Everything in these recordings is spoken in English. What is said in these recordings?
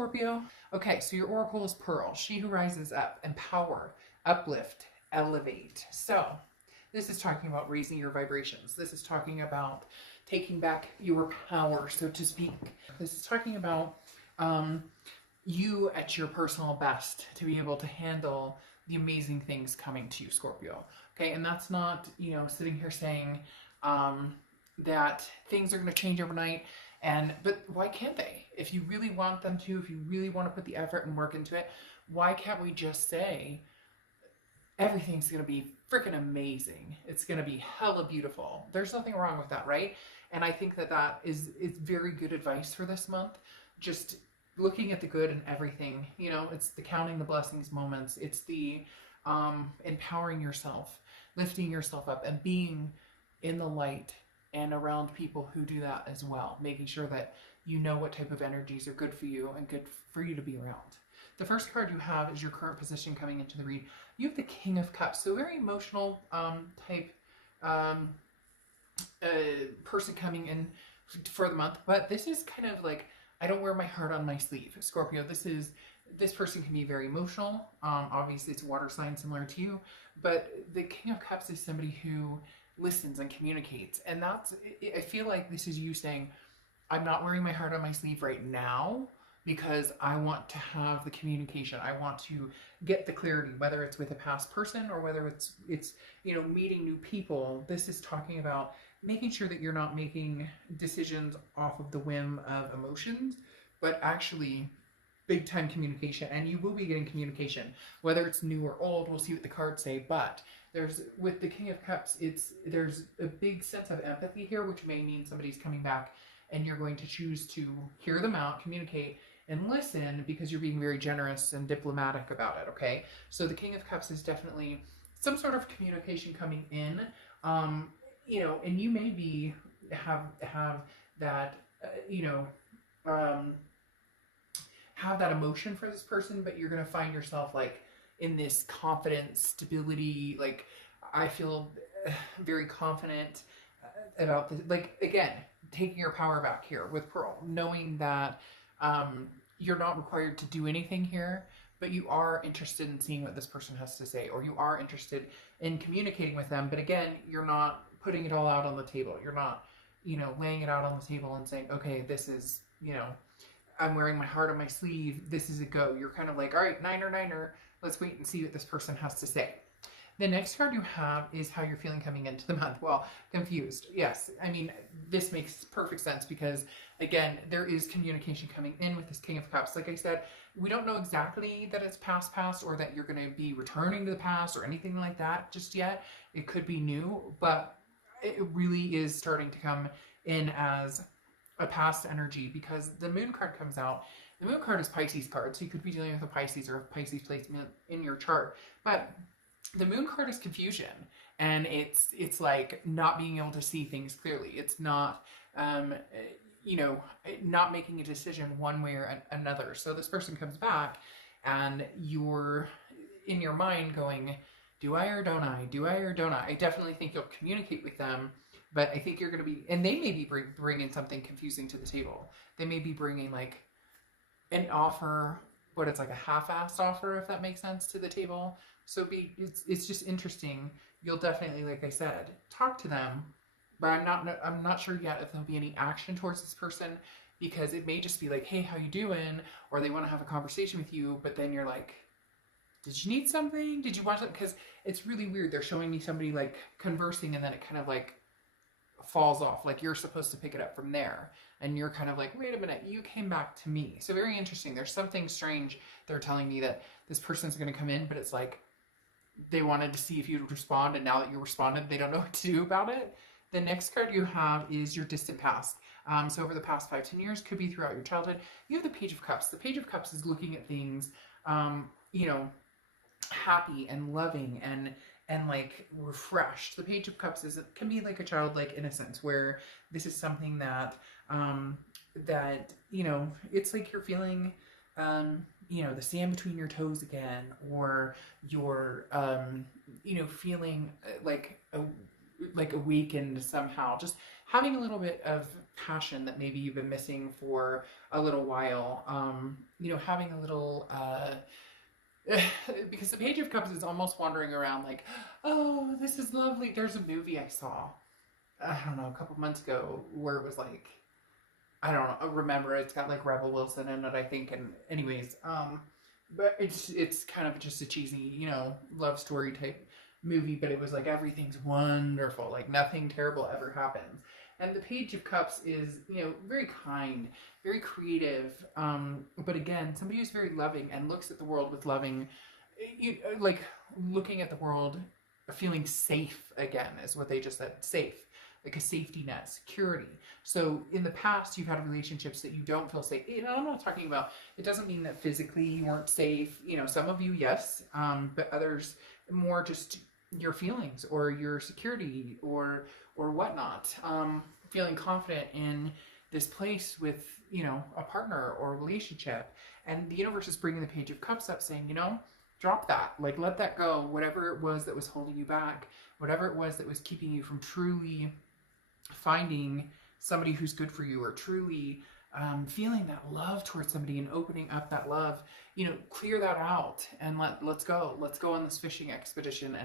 Scorpio. Okay, so your oracle is Pearl, she who rises up, empower, uplift, elevate. So this is talking about raising your vibrations. This is talking about taking back your power, so to speak. This is talking about you at your personal best to be able to handle the amazing things coming to you, Scorpio. Okay, and that's not, sitting here saying that things are going to change overnight. But why can't they? If you really want them to, if you really want to put the effort and work into it, why can't we just say everything's going to be freaking amazing? It's going to be hella beautiful. There's nothing wrong with that, right? And I think that is very good advice for this month. Just looking at the good and everything. It's the counting the blessings moments. It's the empowering yourself, lifting yourself up, and being in the light and around people who do that as well, making sure that you know what type of energies are good for you and good for you to be around. The first card you have is your current position coming into the read. You have the King of Cups, so very emotional type person coming in for the month, but this is kind of like, I don't wear my heart on my sleeve, Scorpio. This person can be very emotional. Obviously, it's a water sign similar to you, but the King of Cups is somebody who listens and communicates, and I feel like this is you saying, I'm not wearing my heart on my sleeve right now because I want to have the communication. I want to get the clarity, whether it's with a past person or whether it's meeting new people. This is talking about making sure that you're not making decisions off of the whim of emotions, but actually big time communication. And you will be getting communication, whether it's new or old. We'll see what the cards say, but with the King of Cups, there's a big sense of empathy here, which may mean somebody's coming back and you're going to choose to hear them out, communicate, and listen because you're being very generous and diplomatic about it, okay? So the King of Cups is definitely some sort of communication coming in, and you may have that, have that emotion for this person, but you're going to find yourself like in this confidence, stability, like I feel very confident about this. Like, again, taking your power back here with Pearl, knowing that you're not required to do anything here, but you are interested in seeing what this person has to say, or you are interested in communicating with them. But again, you're not putting it all out on the table. You're not, laying it out on the table and saying, okay, this is, I'm wearing my heart on my sleeve. This is a go. You're kind of like, all right, niner. Let's wait and see what this person has to say. The next card you have is how you're feeling coming into the month. Well, confused. Yes. I mean, this makes perfect sense because, again, there is communication coming in with this King of Cups. Like I said, we don't know exactly that it's past or that you're going to be returning to the past or anything like that just yet. It could be new, but it really is starting to come in as a past energy because the Moon card comes out. The Moon card is Pisces card, so you could be dealing with a Pisces or a Pisces placement in your chart. But the Moon card is confusion, and it's like not being able to see things clearly. It's not, not making a decision one way or another. So this person comes back, and you're in your mind going, do I or don't I? Do I or don't I? I definitely think you'll communicate with them, but I think you're going to be, and they may be bringing something confusing to the table. They may be bringing like an offer, but it's like a half-assed offer, if that makes sense, to the table. So it's just interesting. You'll definitely, like I said, talk to them, but I'm not sure yet if there'll be any action towards this person because it may just be like, hey, how you doing? Or they want to have a conversation with you, but then you're like, did you need something? Did you want something? Because it's really weird. They're showing me somebody like conversing and then it kind of like falls off. Like you're supposed to pick it up from there. And you're kind of like, wait a minute, you came back to me. So very interesting. There's something strange. They're telling me that this person's going to come in, but it's like they wanted to see if you'd respond. And now that you responded, they don't know what to do about it. The next card you have is your distant past. So over the past 5-10 years, could be throughout your childhood. You have the Page of Cups. The Page of Cups is looking at things, happy and loving and like refreshed. The Page of Cups can be like a childlike innocence where this is something that it's like you're feeling the sand between your toes again, or you're feeling like awakened somehow, just having a little bit of passion that maybe you've been missing for a little while. having a little, because the Page of Cups is almost wandering around like, oh, this is lovely. There's a movie I saw, I don't know, a couple months ago where it was like, I don't know, remember, it's got like Rebel Wilson in it, I think, and anyways, but it's kind of just a cheesy, love story type movie, but it was like everything's wonderful, like nothing terrible ever happens. And the Page of Cups is, very kind, very creative, but again, somebody who's very loving and looks at the world with loving, like looking at the world, feeling safe again, is what they just said, safe. Like a safety net, security. So in the past, you've had relationships that you don't feel safe. I'm not talking about, it doesn't mean that physically you weren't safe. Some of you, yes, but others more just your feelings or your security or whatnot. Feeling confident in this place with, a partner or a relationship. And the universe is bringing the Page of Cups up saying, drop that, like let that go, whatever it was that was holding you back, whatever it was that was keeping you from truly finding somebody who's good for you, or truly feeling that love towards somebody and opening up that love, clear that out and let's go on this fishing expedition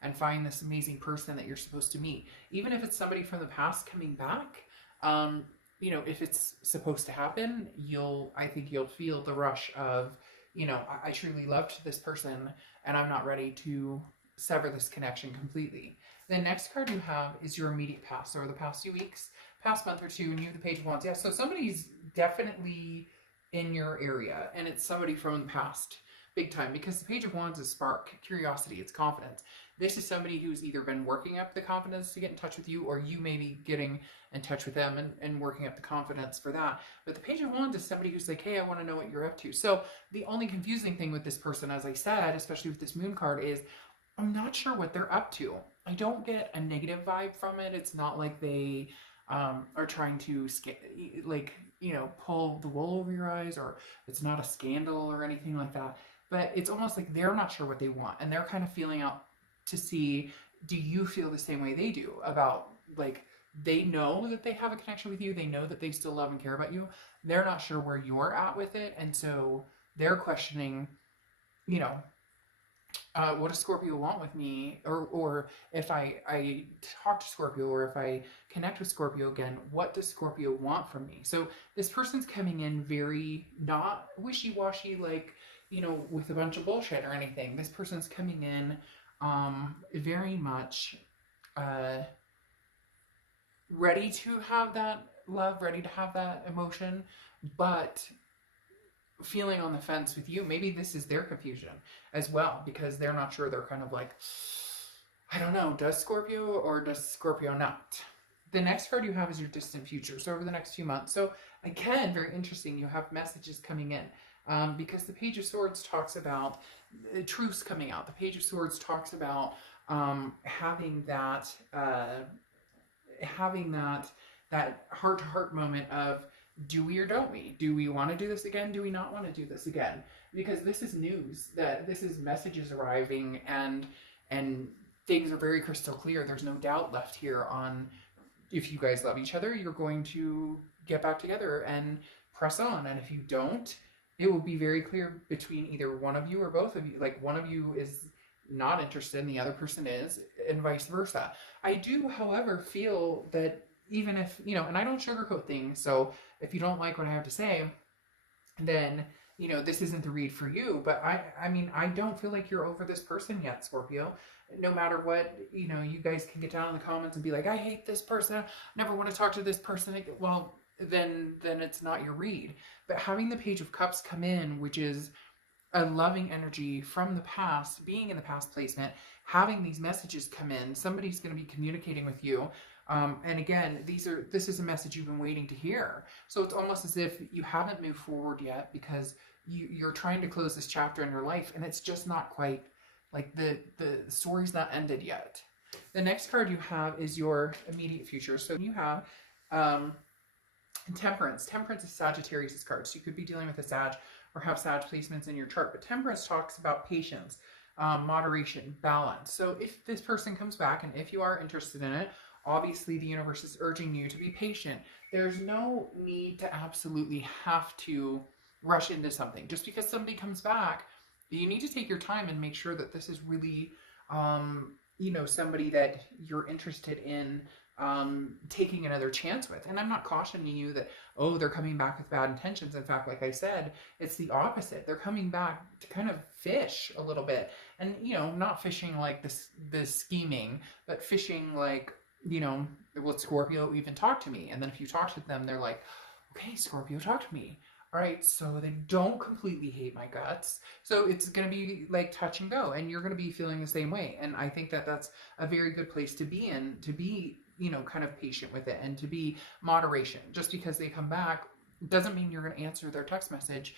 and find this amazing person that you're supposed to meet. Even if it's somebody from the past coming back, if it's supposed to happen, I think you'll feel the rush of, I truly loved this person and I'm not ready to sever this connection completely. The next card you have is your immediate past, or the past few weeks, past month or two, and you have the Page of Wands. Yeah, so somebody's definitely in your area, and it's somebody from the past, big time, because the Page of Wands is spark, curiosity, it's confidence. This is somebody who's either been working up the confidence to get in touch with you, or you may be getting in touch with them and working up the confidence for that. But the Page of Wands is somebody who's like, hey, I want to know what you're up to. So the only confusing thing with this person, as I said, especially with this Moon card, is I'm not sure what they're up to. I don't get a negative vibe from it. It's not like they are trying to pull the wool over your eyes, or it's not a scandal or anything like that. But it's almost like they're not sure what they want, and they're kind of feeling out to see, do you feel the same way they do about, like, they know that they have a connection with you, they know that they still love and care about you, they're not sure where you're at with it, and so they're questioning, what does Scorpio want with me? Or if I talk to Scorpio, or if I connect with Scorpio again, what does Scorpio want from me? So this person's coming in very not wishy-washy, like, with a bunch of bullshit or anything. This person's coming in very much ready to have that love, ready to have that emotion, but feeling on the fence with you. Maybe this is their confusion as well, because they're not sure. They're kind of like, I don't know, does Scorpio or does Scorpio not? The next card you have is your distant future. So over the next few months. So again, very interesting. You have messages coming in because the Page of Swords talks about truths coming out. The Page of Swords talks about having that heart-to-heart moment of, do we or don't we? Do we want to do this again? Do we not want to do this again? Because this is news, that this is messages arriving, and things are very crystal clear. There's no doubt left here on, if you guys love each other, you're going to get back together and press on. And if you don't, it will be very clear between either one of you or both of you. Like, one of you is not interested and the other person is, and vice versa. I do, however, feel that even if, and I don't sugarcoat things, so if you don't like what I have to say, then, this isn't the read for you. But I mean, I don't feel like you're over this person yet, Scorpio. No matter what, you guys can get down in the comments and be like, I hate this person, I never want to talk to this person. Well, then it's not your read. But having the Page of Cups come in, which is a loving energy from the past, being in the past placement, having these messages come in, somebody's going to be communicating with you. And again, this is a message you've been waiting to hear. So it's almost as if you haven't moved forward yet because you're trying to close this chapter in your life, and it's just not quite, like, the story's not ended yet. The next card you have is your immediate future. So you have Temperance. Temperance is Sagittarius' card. So you could be dealing with a Sag or have Sag placements in your chart. But Temperance talks about patience, moderation, balance. So if this person comes back, and if you are interested in it, obviously the universe is urging you to be patient. There's no need to absolutely have to rush into something. Just because somebody comes back, you need to take your time and make sure that this is really, somebody that you're interested in taking another chance with. And I'm not cautioning you that, oh, they're coming back with bad intentions. In fact, like I said, it's the opposite. They're coming back to kind of fish a little bit. And, not fishing like this scheming, but fishing like, will Scorpio even talk to me? And then if you talk to them, they're like, okay, Scorpio, talk to me. All right, so they don't completely hate my guts. So it's going to be like touch and go, and you're going to be feeling the same way. And I think that that's a very good place to be in, to be, kind of patient with it, and to be moderation. Just because they come back doesn't mean you're going to answer their text message,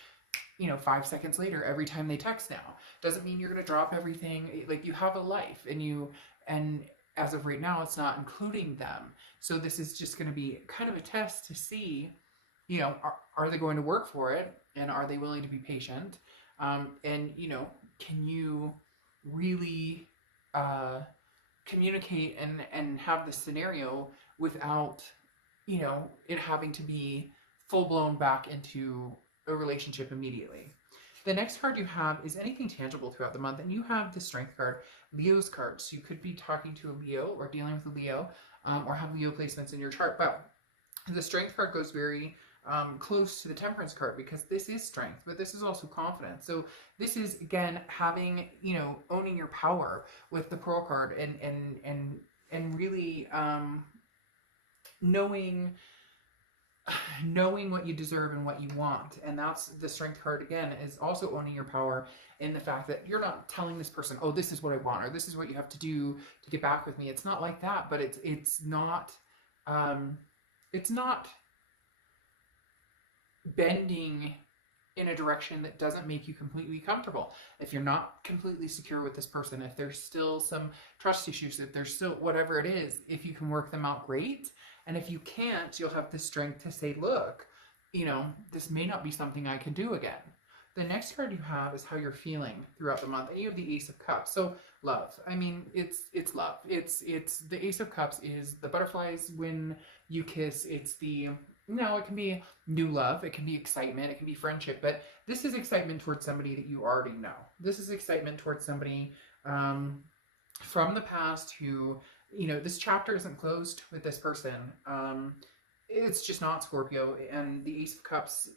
5 seconds later every time they text now. Doesn't mean you're going to drop everything. Like, you have a life, and as of right now, it's not including them. So this is just going to be kind of a test to see, are they going to work for it, and are they willing to be patient? And, can you really communicate and have the scenario without, it having to be full-blown back into a relationship immediately. The next card you have is anything tangible throughout the month, and you have the Strength card, Leo's card. So you could be talking to a Leo or dealing with a Leo, or have Leo placements in your chart. But the Strength card goes very close to the Temperance card, because this is strength, but this is also confidence. So this is, again, having, owning your power with the Pearl card, and really knowing what you deserve and what you want. And that's the Strength card, again, is also owning your power in the fact that you're not telling this person, oh, this is what I want, or this is what you have to do to get back with me. It's not like that, but it's not bending in a direction that doesn't make you completely comfortable. If you're not completely secure with this person, if there's still some trust issues, if there's still whatever it is, if you can work them out, great. And if you can't, you'll have the strength to say, look, this may not be something I can do again. The next card you have is how you're feeling throughout the month, and you have the Ace of Cups. So love. I mean, it's love. It's the Ace of Cups is the butterflies when you kiss. It's it can be new love, it can be excitement, it can be friendship, but this is excitement towards somebody that you already know. This is excitement towards somebody from the past who, this chapter isn't closed with this person. It's just not, Scorpio. And the Ace of Cups,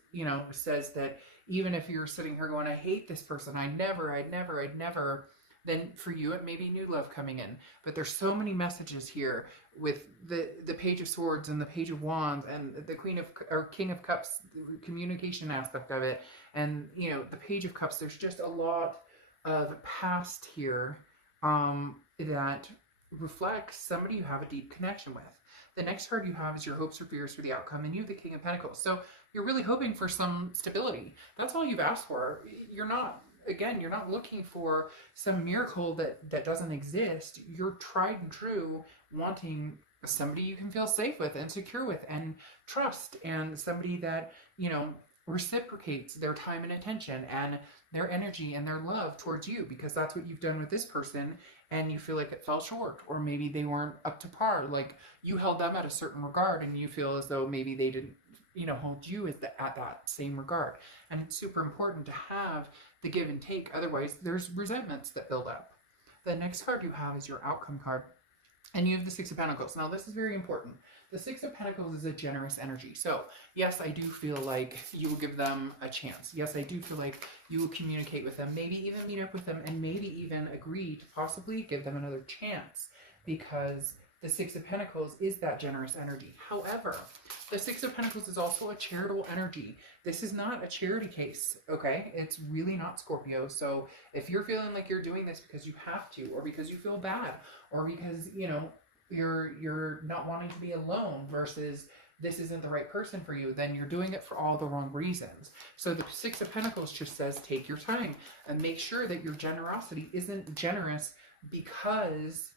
says that even if you're sitting here going, I hate this person, I'd never, then for you it may be new love coming in. But there's so many messages here with the Page of Swords and the Page of Wands and the King of Cups, the communication aspect of it, and the Page of Cups. There's just a lot of past here that reflects somebody you have a deep connection with. The next card you have is your hopes or fears for the outcome, and you have the King of Pentacles. So you're really hoping for some stability. That's all you've asked for. You're not looking for some miracle that doesn't exist. You're tried and true, wanting somebody you can feel safe with and secure with and trust, and somebody that, reciprocates their time and attention and their energy and their love towards you, because that's what you've done with this person, and you feel like it fell short, or maybe they weren't up to par. Like, you held them at a certain regard, and you feel as though maybe they didn't, hold you at that same regard. And it's super important to have the give and take. Otherwise, there's resentments that build up. The next card you have is your outcome card, and you have the Six of Pentacles. Now, this is very important. The Six of Pentacles is a generous energy. So, yes, I do feel like you will give them a chance. Yes, I do feel like you will communicate with them, maybe even meet up with them, and maybe even agree to possibly give them another chance, because the Six of Pentacles is that generous energy. However, the Six of Pentacles is also a charitable energy. This is not a charity case, okay? It's really not, Scorpio. So if you're feeling like you're doing this because you have to, or because you feel bad, or because, you're not wanting to be alone versus this isn't the right person for you, then you're doing it for all the wrong reasons. So the Six of Pentacles just says, take your time and make sure that your generosity isn't generous because,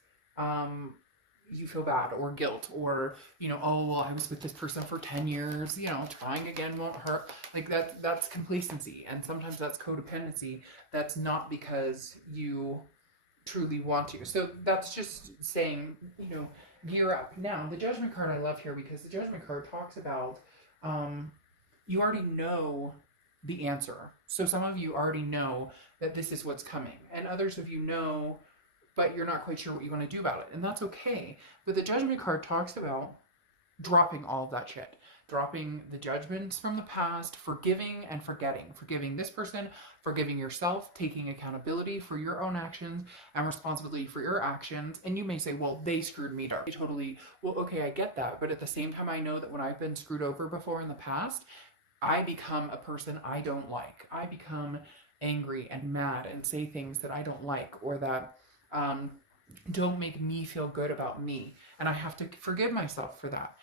you feel bad or guilt, or oh, well, I was with this person for 10 years, trying again won't hurt. Like, that's complacency, and sometimes that's codependency. That's not because you truly want to. So that's just saying, gear up. Now, the Judgment card I love here, because the Judgment card talks about you already know the answer. So some of you already know that this is what's coming, and others of you know, but you're not quite sure what you want to do about it, and that's okay. But the Judgment card talks about dropping all of that shit, dropping the judgments from the past, forgiving and forgiving this person, forgiving yourself, taking accountability for your own actions and responsibility for your actions. And you may say, well, they screwed me dark. Totally. Well, okay, I get that. But at the same time, I know that when I've been screwed over before in the past, I become a person I don't like. I become angry and mad and say things that I don't like, or that don't make me feel good about me. And I have to forgive myself for that.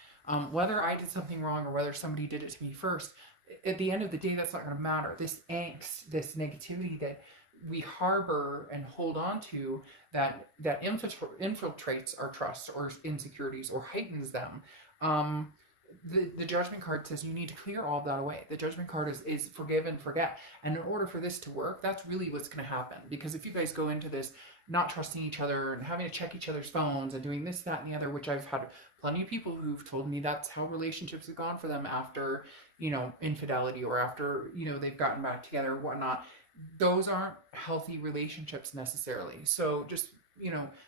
Whether I did something wrong or whether somebody did it to me first, at the end of the day, that's not going to matter. This angst, this negativity that we harbor and hold on to, that infiltrates our trust or insecurities or heightens them. The Judgment card says you need to clear all of that away. The Judgment card is forgive and forget. And in order for this to work, that's really what's going to happen. Because if you guys go into this not trusting each other and having to check each other's phones and doing this, that, and the other, which I've had plenty of people who've told me that's how relationships have gone for them after, infidelity, or after, they've gotten back together, whatnot. Those aren't healthy relationships necessarily. So just,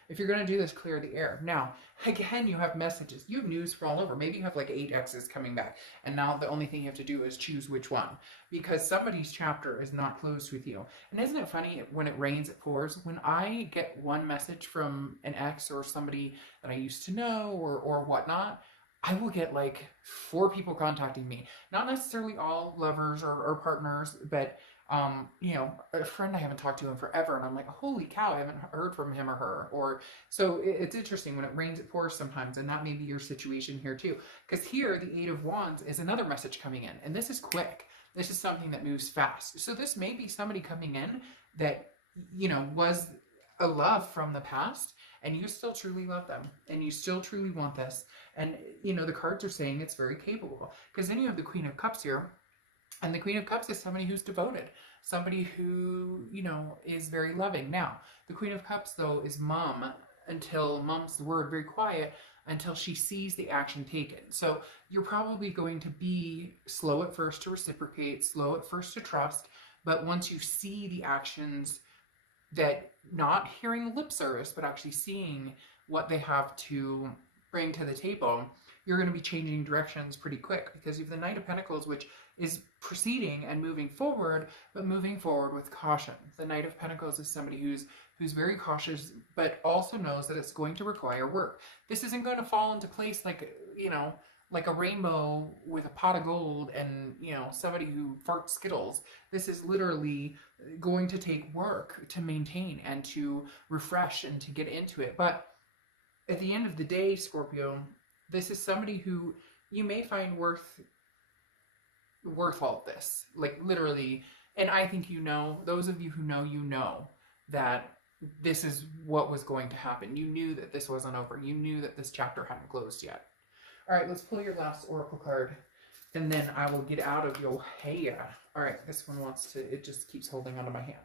if you're going to do this, clear the air. Now, again, you have messages. You have news for all over. Maybe you have like 8 exes coming back. And now the only thing you have to do is choose which one. Because somebody's chapter is not closed with you. And isn't it funny, when it rains, it pours? When I get one message from an ex or somebody that I used to know or whatnot, I will get like 4 people contacting me. Not necessarily all lovers or partners, but a friend I haven't talked to in forever, and I'm like, holy cow, I haven't heard from him or her. Or so it's interesting, when it rains, it pours sometimes, and that may be your situation here too. Because here, the 8 of Wands is another message coming in, and this is quick. This is something that moves fast. So this may be somebody coming in that, was a love from the past, and you still truly love them, and you still truly want this. And, the cards are saying it's very capable. Because then you have the Queen of Cups here. And the Queen of Cups is somebody who's devoted, somebody who, is very loving. Now, the Queen of Cups, though, is mom, until mom's the word, very quiet, until she sees the action taken. So you're probably going to be slow at first to reciprocate, slow at first to trust, but once you see the actions, that not hearing lip service, but actually seeing what they have to bring to the table, you're going to be changing directions pretty quick, because you have the Knight of Pentacles, which is proceeding and moving forward, but moving forward with caution. The Knight of Pentacles is somebody who's very cautious, but also knows that it's going to require work. This isn't going to fall into place like a rainbow with a pot of gold and, somebody who farts Skittles. This is literally going to take work to maintain and to refresh and to get into it. But at the end of the day, Scorpio, this is somebody who you may find worth all of this, like literally. And I think those of you who know that this is what was going to happen. You knew that this wasn't over. You knew that this chapter hadn't closed yet. All right, let's pull your last oracle card, and then I will get out of your hair. All right, this one it just keeps holding onto my hand.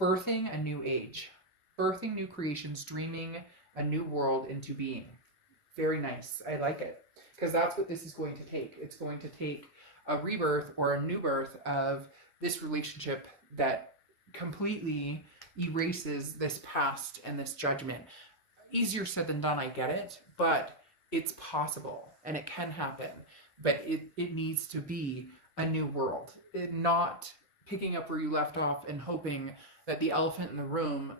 Birthing a new age. Birthing new creations, dreaming a new world into being. Very nice. I like it. Because that's what this is going to take. It's going to take a rebirth or a new birth of this relationship that completely erases this past and this judgment. Easier said than done, I get it, but it's possible and it can happen. But it needs to be a new world. Not picking up where you left off and hoping that the elephant in the room,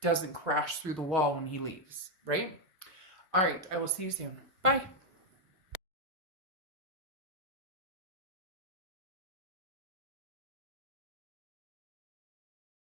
doesn't crash through the wall when he leaves, right? All right, I will see you soon. Bye.